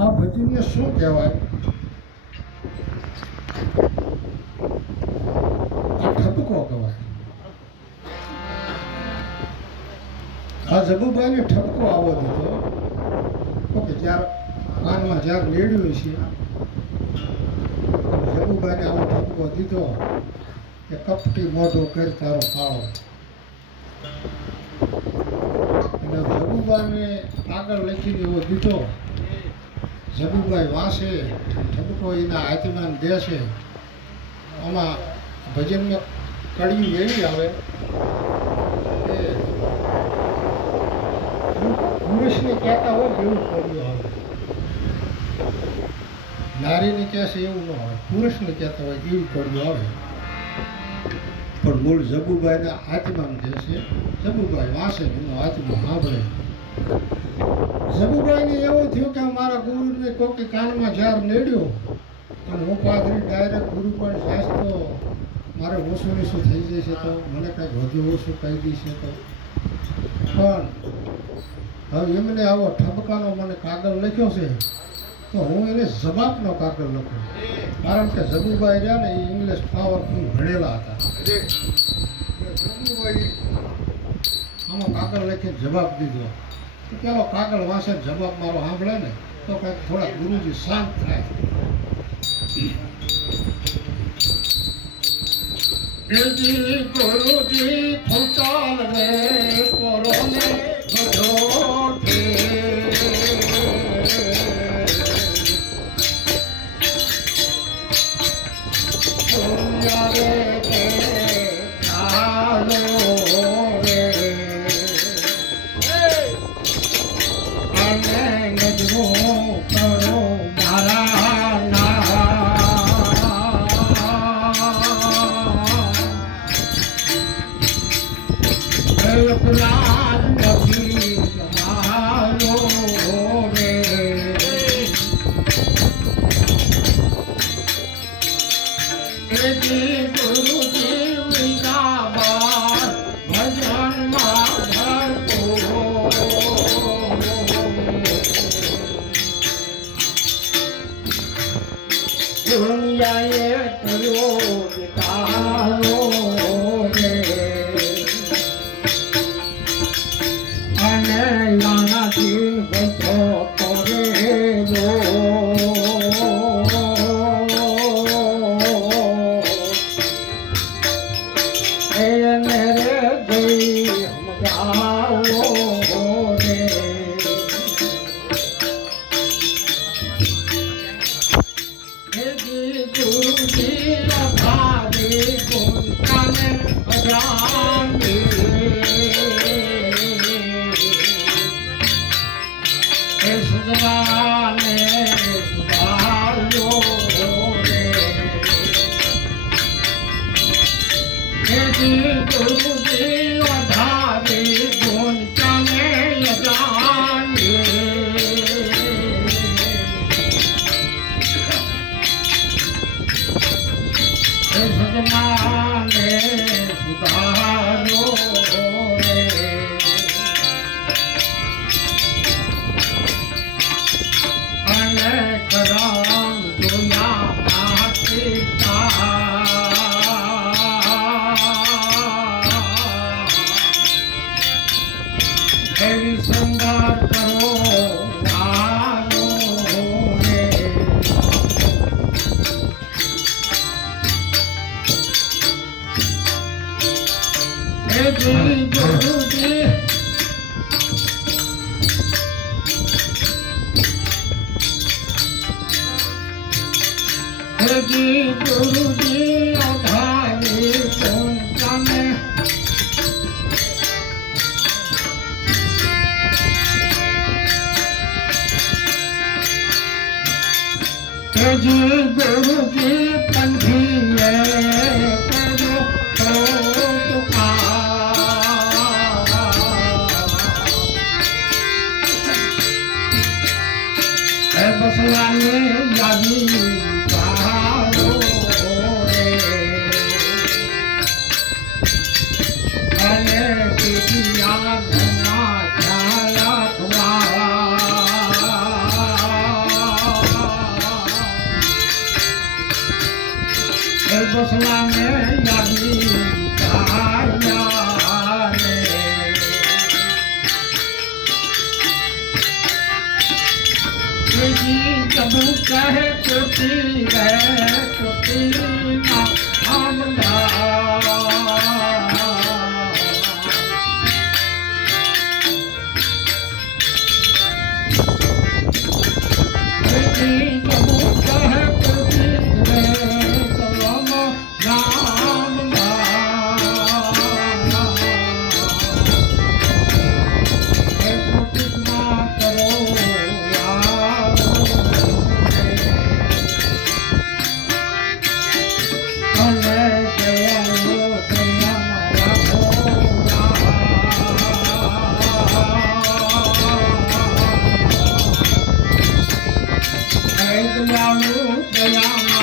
આ ભજનને શું કહેવાય? આ ઠપકો કહેવાય. આ જબુભાઈને ઠપકો આવો દીધો કે જ્યારે કાનમાં જ્યારે રેડ્યું છે જબુભાઈને આવો ઠપકો દીધો કે કપટી મોઢો કર તારો કાળો. અને જબુભાઈને આગળ લખીને એવો દીધો. જબુભાઈ વાંસે ઠપકો એના આત્માને દે છે. આમાં ભજનમાં કડી એવી આવે કે પુરુષને કહેતા હોય એવું કર્યું આવે. નારીને કહેશે એવું ન હોય, પુરુષને કહેતા હોય એવું કર્યું આવે. પણ મૂળ જબુભાઈના આત્માને કહે છે. જબુભાઈ વાંસે એનો આત્મા સાંભળે. જબુભાઈને એવું થયું કે મારા ગુરુને કોકે કાનમાં ઝાર નેડ્યો અને હું પાદરી ડાયરેક્ટ ગુરુ પણ જાશ તો મારે ઓછું નીછું થઈ જશે, તો મને કંઈક વધુ ઓછું કહી દેશે. તો પણ હવે એમને આવો ઠપકાનો મને કાગળ લખ્યો છે તો હું એને જવાબનો કાગળ લખું. કારણ કે જબુભાઈ રહ્યા ને એ ઇંગ્લિશ પાવરફુલ ભણેલા હતા. જબુભાઈ આમાં કાગળ લખીને જવાબ દીધો. તો પેલો કાગળ વાંચે જવાબ મારો સાંભળે ને તો કંઈક થોડા ગુરુજી શાંત થાય. ગુરુજી ખોટાલ રે કોરોને ભજો છે. બસલાને યાદી કાયા રે तुझी जब कहे टूटी रे टूटी ना દયાળુ દયા